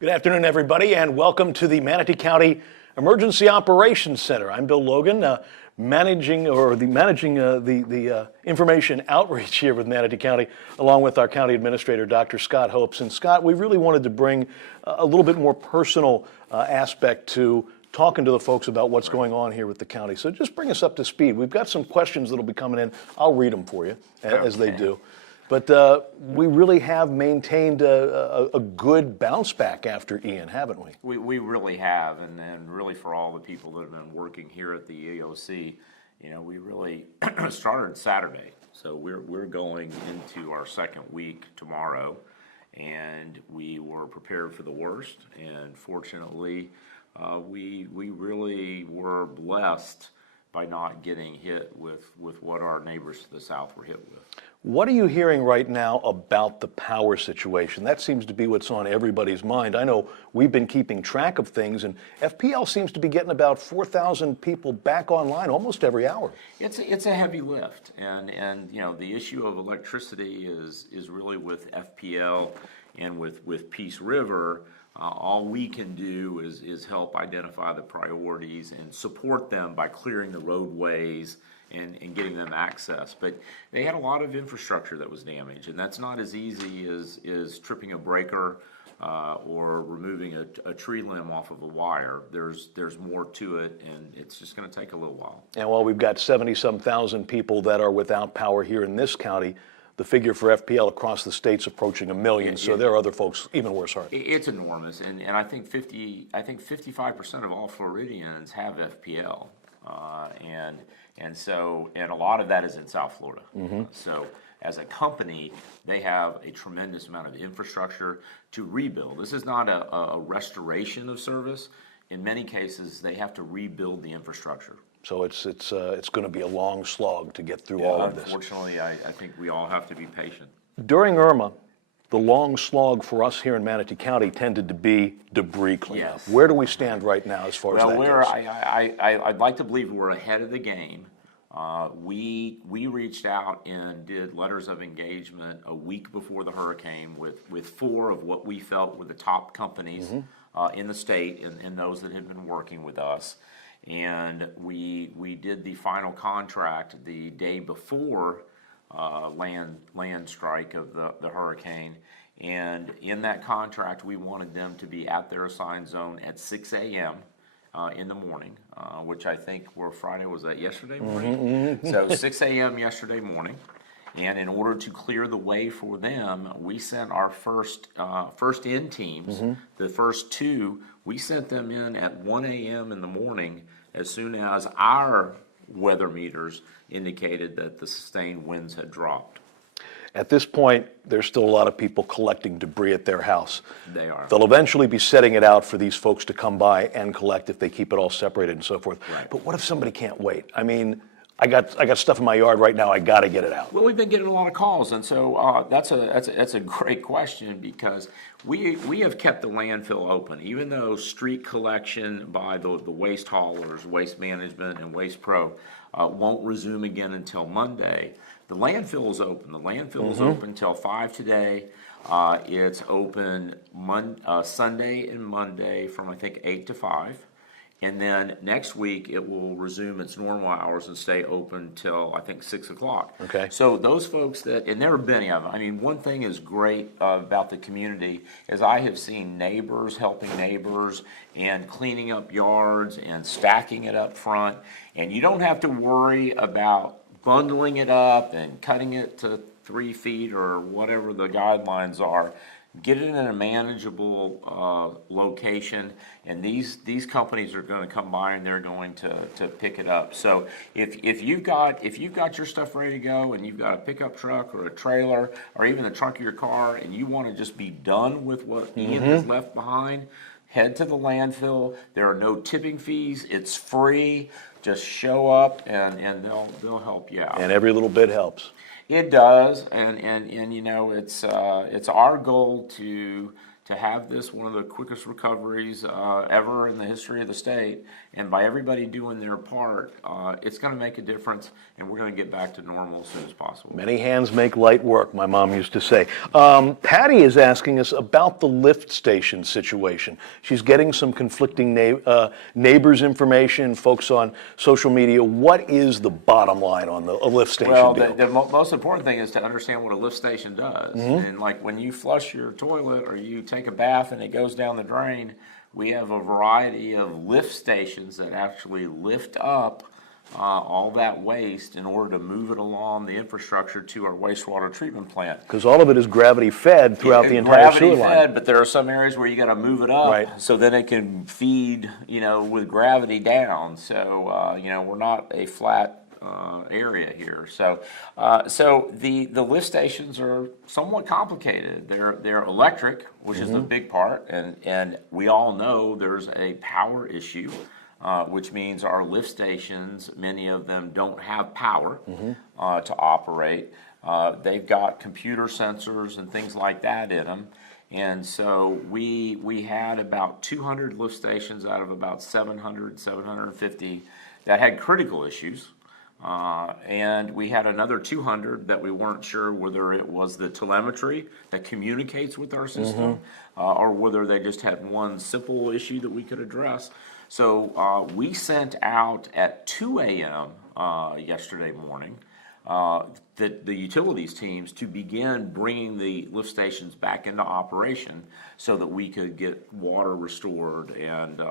Good afternoon, everybody, and welcome to the Manatee County Emergency Operations Center. I'm Bill Logan, managing the information outreach here with Manatee County, along with our county administrator, Dr. Scott Hopes. And Scott, we really wanted to bring a little bit more personal aspect to talking to the folks about what's going on here with the county. So just bring us up to speed. We've got some questions that'll be coming in. I'll read them for you as they do. But we really have maintained a good bounce back after Ian, haven't we? We really have, and really for all the people that have been working here at the EOC, you know, we really started Saturday. So we're going into our second week tomorrow, and we were prepared for the worst. And fortunately, we really were blessed by not getting hit with what our neighbors to the south were hit with. What are you hearing right now about the power situation? That seems to be what's on everybody's mind. I know we've been keeping track of things, and FPL seems to be getting about 4,000 people back online almost every hour. It's a heavy lift, and you know, the issue of electricity is really with FPL and with Peace River. All we can do is help identify the priorities and support them by clearing the roadways and getting them access. But they had a lot of infrastructure that was damaged, and that's not as easy as tripping a breaker or removing a tree limb off of a wire. There's more to it, and it's just going to take a little while. And while we've got 70-some thousand people that are without power here in this county, the figure for FPL across the state's approaching 1 million, so there are other folks even worse hurt. It's enormous, and I think 55% of all Floridians have FPL, and a lot of that is in South Florida. So as a company, they have a tremendous amount of infrastructure to rebuild. This is not a restoration of service. In many cases, they have to rebuild the infrastructure. So it's going to be a long slog to get through all of this. Unfortunately, I think we all have to be patient. During Irma, the long slog for us here in Manatee County tended to be debris cleanup. Yes. Where do we stand right now as far as that goes? I'd like to believe we're ahead of the game. We reached out and did letters of engagement a week before the hurricane with 4 of what we felt were the top companies in the state and those that had been working with us. And we did the final contract the day before land strike of the hurricane. And in that contract, we wanted them to be at their assigned zone at 6 a.m. In the morning, which I think were Friday, was that yesterday morning? So 6 a.m. yesterday morning. And in order to clear the way for them, we sent our first in teams, the first 2, we sent them in at 1 a.m. in the morning as soon as our weather meters indicated that the sustained winds had dropped. At this point, there's still a lot of people collecting debris at their house. They are. They'll eventually be setting it out for these folks to come by and collect if they keep it all separated and so forth. Right. But what if somebody can't wait? I mean, I got stuff in my yard right now. I got to get it out. Well, we've been getting a lot of calls, and so that's a great question, because we have kept the landfill open, even though street collection by the waste haulers, Waste Management, and Waste Pro won't resume again until Monday. The landfill is open. The landfill is open till 5 today. It's open Sunday and Monday from I think 8 to 5. And then next week, it will resume its normal hours and stay open till, I think, 6 o'clock. Okay. So those folks that, and there have been any of them, I mean, one thing is great about the community is I have seen neighbors helping neighbors and cleaning up yards and stacking it up front. And you don't have to worry about bundling it up and cutting it to 3 feet or whatever the guidelines are. Get it in a manageable location, and these companies are going to come by and they're going to pick it up. So if you've got your stuff ready to go, and you've got a pickup truck or a trailer or even the trunk of your car, and you want to just be done with what Ian has left behind, head to the landfill. There are no tipping fees. It's free. Just show up and they'll help you out. And every little bit helps. It does, and you know, it's our goal to to have this one of the quickest recoveries ever in the history of the state. And by everybody doing their part, it's going to make a difference, and we're going to get back to normal as soon as possible. Many hands make light work, my mom used to say. Patty is asking us about the lift station situation. She's getting some conflicting neighbors information, folks on social media. What is the bottom line on a lift station Well, deal? the most important thing is to understand what a lift station does. And like when you flush your toilet or you take a bath and it goes down the drain, we have a variety of lift stations that actually lift up all that waste in order to move it along the infrastructure to our wastewater treatment plant. Because all of it is gravity fed throughout the entire sewer Gravity line. fed, but there are some areas where you got to move it up, Right. so then it can feed, with gravity down. So we're not a flat area here. So the lift stations are somewhat complicated. They're electric, which is the big part, and we all know there's a power issue. Which means our lift stations, many of them don't have power to operate. They've got computer sensors and things like that in them. And so we had about 200 lift stations out of about 750 that had critical issues. And we had another 200 that we weren't sure whether it was the telemetry that communicates with our system or whether they just had one simple issue that we could address. So we sent out at 2 a.m. Yesterday morning the utilities teams to begin bringing the lift stations back into operation so that we could get water restored. And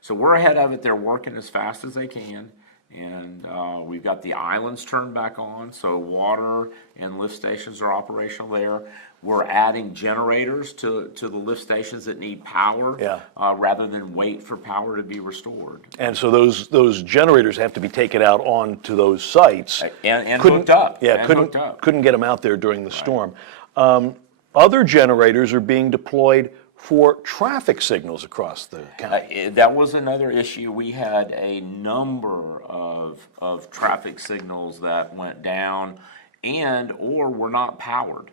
so we're ahead of it. They're working as fast as they can. And we've got the islands turned back on, so water and lift stations are operational there. We're adding generators to the lift stations that need power, rather than wait for power to be restored. And so those generators have to be taken out onto those sites. And hooked up. Yeah, couldn't get them out there during the storm. Other generators are being deployed for traffic signals across the county. That was another issue. We had a number of traffic signals that went down or were not powered.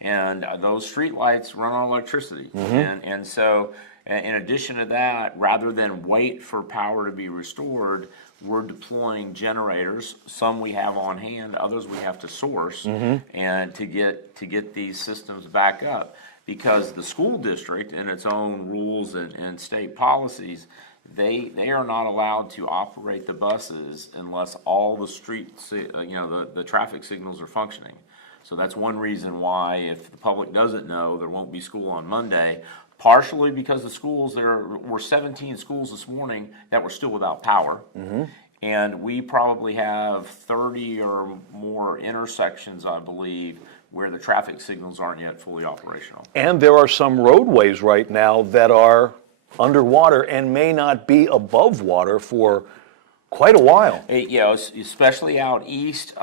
And those street lights run on electricity. And so in addition to that, rather than wait for power to be restored, we're deploying generators. Some we have on hand, others we have to source and to get these systems back up. Because the school district, in its own rules and state policies, they are not allowed to operate the buses unless all the streets, the traffic signals are functioning. So that's one reason why, if the public doesn't know, there won't be school on Monday. Partially because the schools, there were 17 schools this morning that were still without power. And we probably have 30 or more intersections, I believe, where the traffic signals aren't yet fully operational. And there are some roadways right now that are underwater and may not be above water for quite a while. Especially out east,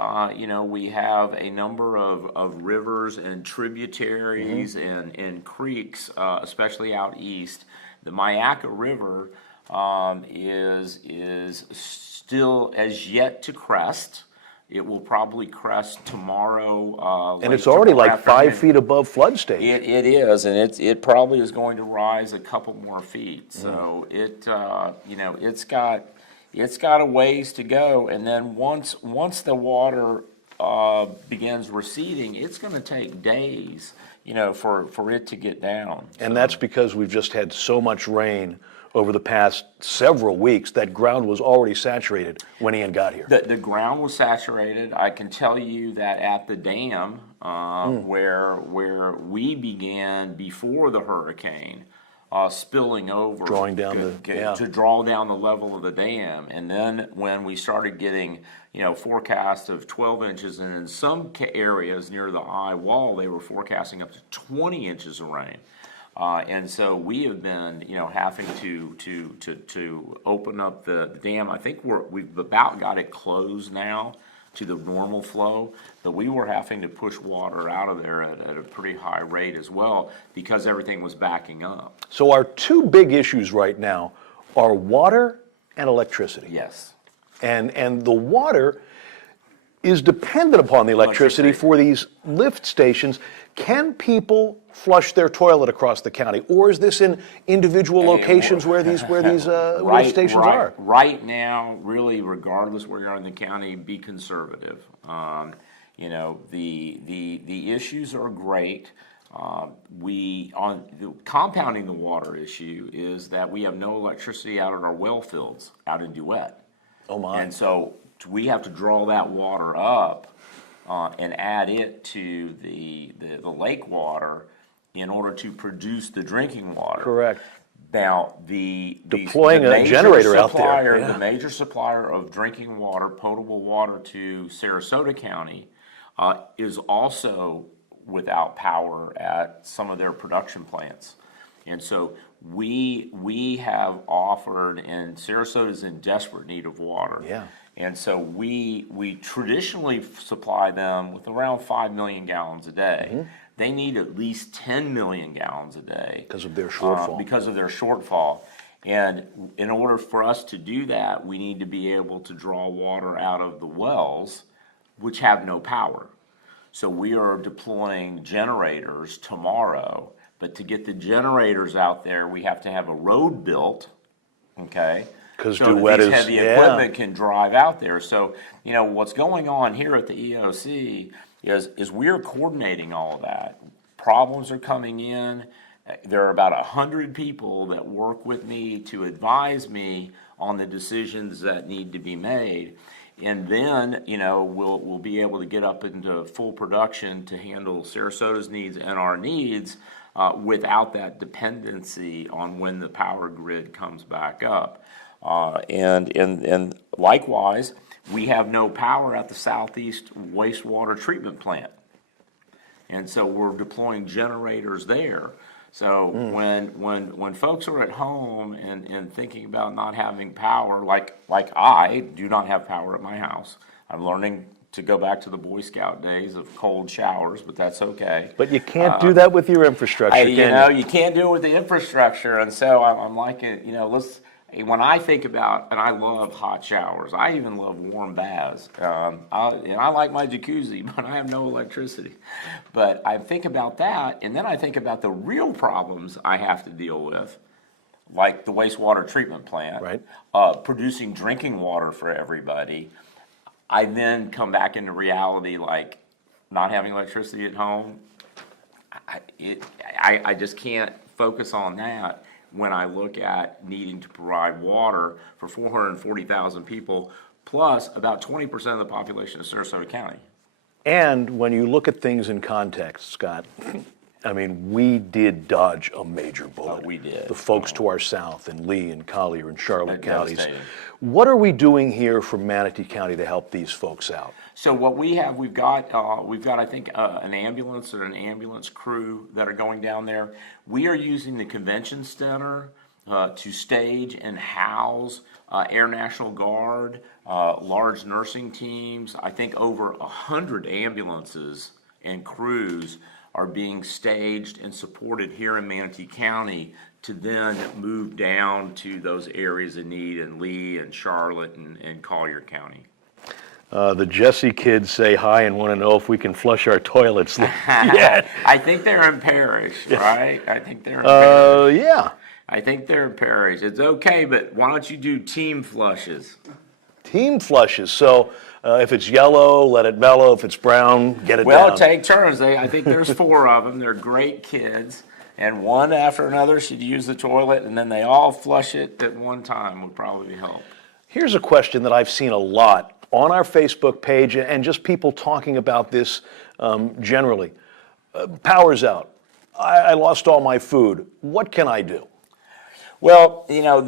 we have a number of rivers and tributaries and creeks, especially out east. The Mayaca River is still as yet to crest. It will probably crest tomorrow. And it's already like 5 feet above flood stage. It is, and it probably is going to rise a couple more feet. So it's got a ways to go. And then once the water begins receding, it's going to take days, for it to get down. And that's because we've just had so much rain over the past several weeks that ground was already saturated when Ian got here. The ground was saturated. I can tell you that at the dam where we began before the hurricane, spilling over, to draw down the level of the dam, and then when we started getting forecasts of 12 inches, and in some areas near the eye wall they were forecasting up to 20 inches of rain. And so we have been, having to open up the dam. I think we've about got it closed now to the normal flow, but we were having to push water out of there at a pretty high rate as well because everything was backing up. So our two big issues right now are water and electricity. Yes. And the water is dependent upon the electricity for these lift stations. Can people flush their toilet across the county, or is this in individual locations where these lift stations are? Right now, really, regardless where you are in the county, be conservative. You know, the issues are great. Compounding the water issue is that we have no electricity out at our well fields out in Duet. Oh my! And so we have to draw that water up and add it to the lake water in order to produce the drinking water. Correct. Now, deploying a generator out there. Yeah. The major supplier of drinking water, potable water to Sarasota County, is also without power at some of their production plants. And so we have offered, and Sarasota's in desperate need of water. Yeah. And so we traditionally supply them with around 5 million gallons a day. Mm-hmm. They need at least 10 million gallons a day. Because of their shortfall. And in order for us to do that, we need to be able to draw water out of the wells, which have no power. So we are deploying generators tomorrow, but to get the generators out there, we have to have a road built, okay? Because so Duet these is, heavy equipment can drive out there. So, you know, what's going on here at the EOC is we're coordinating all of that. Problems are coming in. There are about 100 people that work with me to advise me on the decisions that need to be made. And then, you know, we'll be able to get up into full production to handle Sarasota's needs and our needs without that dependency on when the power grid comes back up. And likewise, we have no power at the Southeast wastewater treatment plant. And so we're deploying generators there. So when folks are at home and thinking about not having power, like I do not have power at my house. I'm learning to go back to the Boy Scout days of cold showers, but that's okay. But you can't do that with your infrastructure, you can't do it with the infrastructure. And so I'm like, you know, when I think about, and I love hot showers, I even love warm baths, and I like my jacuzzi, but I have no electricity. But I think about that, and then I think about the real problems I have to deal with, like the wastewater treatment plant, right. Producing drinking water for everybody. I then come back into reality, like not having electricity at home. I just can't focus on that when I look at needing to provide water for 440,000 people, plus about 20% of the population of Sarasota County. And when you look at things in context, Scott, I mean, we did dodge a major bullet. Oh, we did. The folks to our south in Lee and Collier and Charlotte counties. Devastating. What are we doing here from Manatee County to help these folks out? So what we have, we've got I think an ambulance or an ambulance crew that are going down there. We are using the convention center to stage and house Air National Guard, large nursing teams. I think over 100 ambulances and crews are being staged and supported here in Manatee County to then move down to those areas of need in Lee and Charlotte and Collier County. The Jesse kids say hi and want to know if we can flush our toilets. Yeah. I think they're in Parish, right? I think they're in Parish. Yeah. I think they're in Parish. It's okay, but why don't you do team flushes? Team flushes. So if it's yellow, let it mellow. If it's brown, get it down. Well, take turns. I think there's 4 of them. They're great kids. And one after another should use the toilet, and then they all flush it at one time would probably help. Here's a question that I've seen a lot on our Facebook page and just people talking about this generally. Power's out. I lost all my food. What can I do? Well, you know,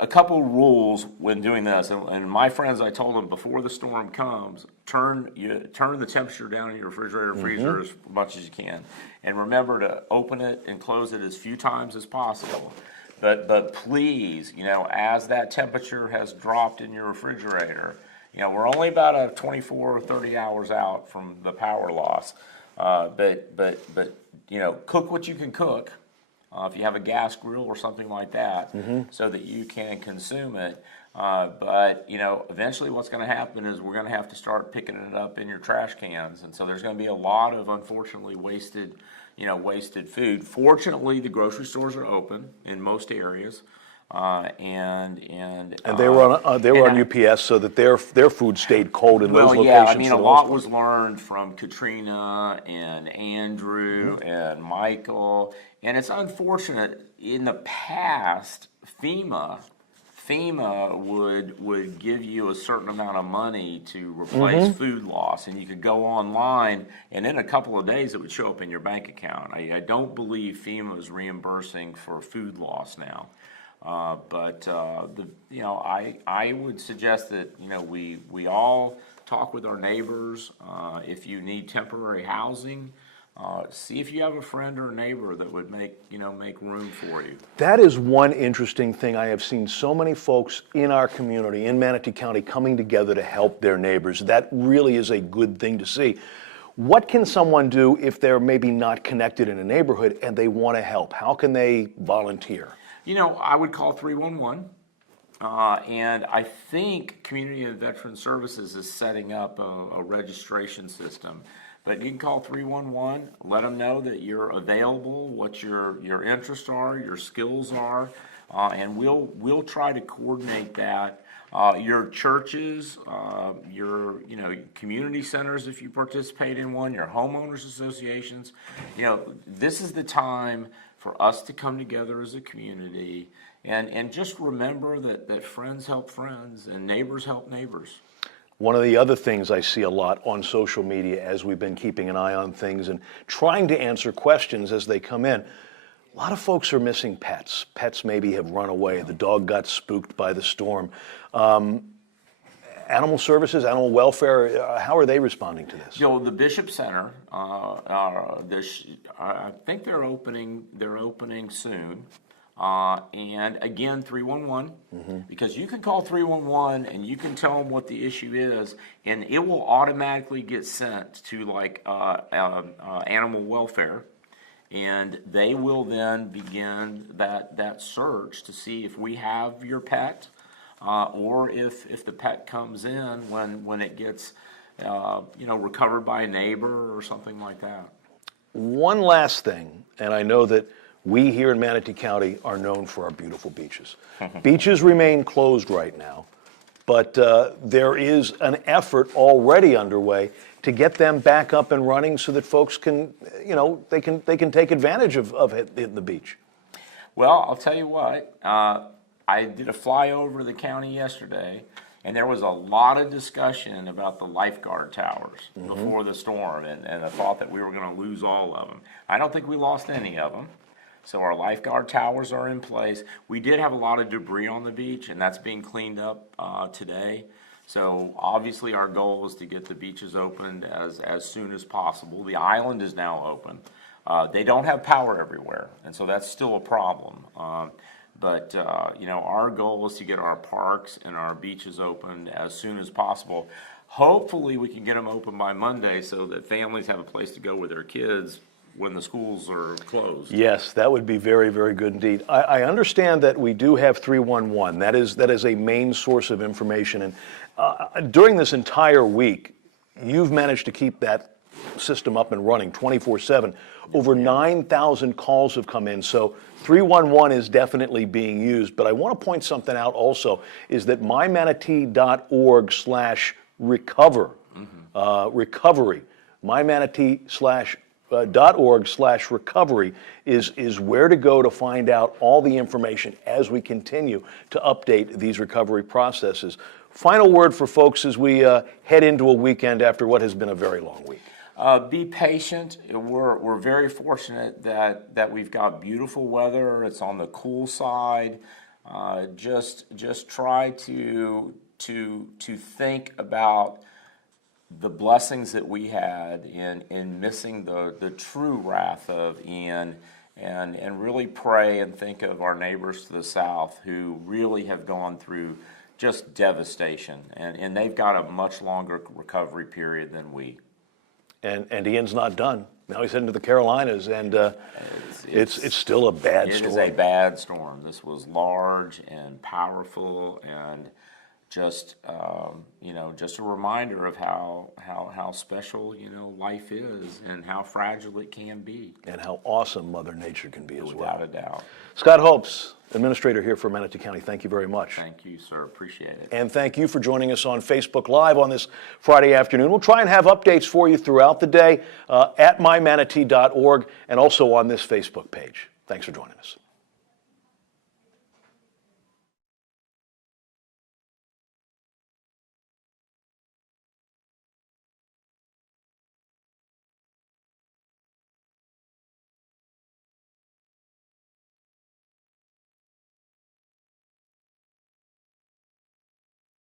a couple rules when doing this, and my friends, I told them before the storm comes, turn the temperature down in your refrigerator, freezer as much as you can, and remember to open it and close it as few times as possible. But please, you know, as that temperature has dropped in your refrigerator, you know, we're only about 24 or 30 hours out from the power loss, but you know, cook what you can cook. if you have a gas grill or something like that, so that you can consume it. But eventually what's going to happen is we're going to have to start picking it up in your trash cans, and so there's going to be a lot of, unfortunately, wasted food. Fortunately, the grocery stores are open in most areas, and And they were on UPS, so that their food stayed cold in those locations. Yeah, I mean, for a the lot most was learned from Katrina and Andrew and Michael, and it's unfortunate. In the past, FEMA would give you a certain amount of money to replace food loss, and you could go online, and in a couple of days it would show up in your bank account. I don't believe FEMA is reimbursing for food loss now. But I would suggest that we all talk with our neighbors. If you need temporary housing, see if you have a friend or a neighbor that would make room for you. That is one interesting thing. I have seen so many folks in our community, in Manatee County, coming together to help their neighbors. That really is a good thing to see. What can someone do if they're maybe not connected in a neighborhood and they want to help? How can they volunteer? I would call 311. And I think Community and Veteran Services is setting up a registration system. But you can call 311, let them know that you're available, what your interests are, your skills are, and we'll try to coordinate that. Your churches, your community centers, if you participate in one, your homeowners associations, this is the time for us to come together as a community and just remember that friends help friends and neighbors help neighbors. One of the other things I see a lot on social media as we've been keeping an eye on things and trying to answer questions as they come in, a lot of folks are missing pets. Pets maybe have run away. The dog got spooked by the storm. Animal services, animal welfare, how are they responding to this? The Bishop Center, I think they're opening soon. And again, 311, because you can call 311 and you can tell them what the issue is, and it will automatically get sent to animal welfare, and they will then begin that search to see if we have your pet, or if the pet comes in when it gets recovered by a neighbor or something like that. One last thing, and I know that we here in Manatee County are known for our beautiful beaches. Beaches remain closed right now, but there is an effort already underway to get them back up and running so that folks can, they can take advantage of hitting the beach. Well, I'll tell you what, I did a flyover of the county yesterday, and there was a lot of discussion about the Lifeguard Towers before the storm, and the thought that we were going to lose all of them. I don't think we lost any of them. So our Lifeguard Towers are in place. We did have a lot of debris on the beach, and that's being cleaned up today. So obviously our goal is to get the beaches opened as soon as possible. The island is now open. They don't have power everywhere, and so that's still a problem. But our goal is to get our parks and our beaches opened as soon as possible. Hopefully we can get them open by Monday so that families have a place to go with their kids when the schools are closed. Yes, that would be very, very good indeed. I understand that we do have 311. That is a main source of information. And during this entire week, you've managed to keep that system up and running 24/7. Over 9,000 calls have come in. So 311 is definitely being used. But I want to point something out also, is that mymanatee.org/recover, recovery, mymanatee.org/recovery is where to go to find out all the information as we continue to update these recovery processes. Final word for folks as we head into a weekend after what has been a very long week. Be patient. We're very fortunate that we've got beautiful weather. It's on the cool side. Just try to think about the blessings that we had in missing the true wrath of Ian, and really pray and think of our neighbors to the south who really have gone through just devastation, and they've got a much longer recovery period than we. and Ian's not done. Now he's heading to the Carolinas, and it's still a bad storm. It is a bad storm. This was large and powerful, and just just a reminder of how special life is, and how fragile it can be, and how awesome Mother Nature can be as well. Without a doubt. Scott Hopes, Administrator here for Manatee County, thank you very much. Thank you, sir. Appreciate it. And thank you for joining us on Facebook Live on this Friday afternoon. We'll try and have updates for you throughout the day at mymanatee.org and also on this Facebook page. Thanks for joining us.